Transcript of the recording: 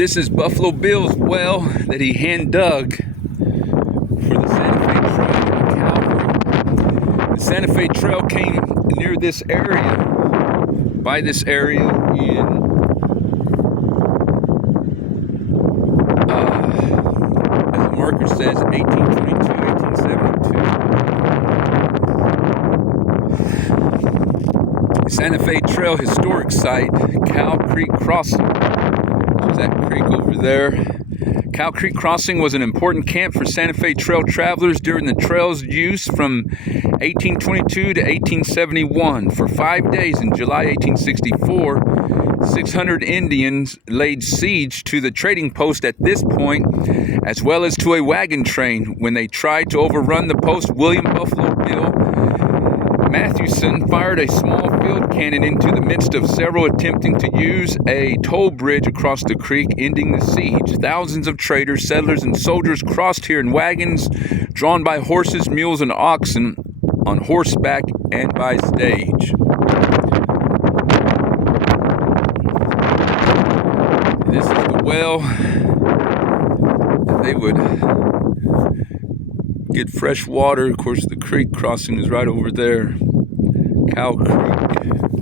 This is Buffalo Bill's well that he hand dug for the Santa Fe Trail in Calvary. The Santa Fe Trail came near this area, by this area in as the marker says, 1822, 1872. Santa Fe Trail historic site, Cow Creek Crossing. There's that creek over there. Cow Creek Crossing was an important camp for Santa Fe Trail travelers during the trail's use from 1822 to 1871. For 5 days in July 1864, 600 Indians laid siege to the trading post at this point, as well as to a wagon train. When they tried to overrun the post, William Buffalo Bill Mathewson fired a small field cannon into the midst of several attempting to use a toll bridge across the creek, ending the siege. Thousands of traders, settlers, and soldiers crossed here in wagons drawn by horses, mules, and oxen, on horseback and by stage. This is the well that they would get fresh water. Of course, the creek crossing is right over there. Cow Creek.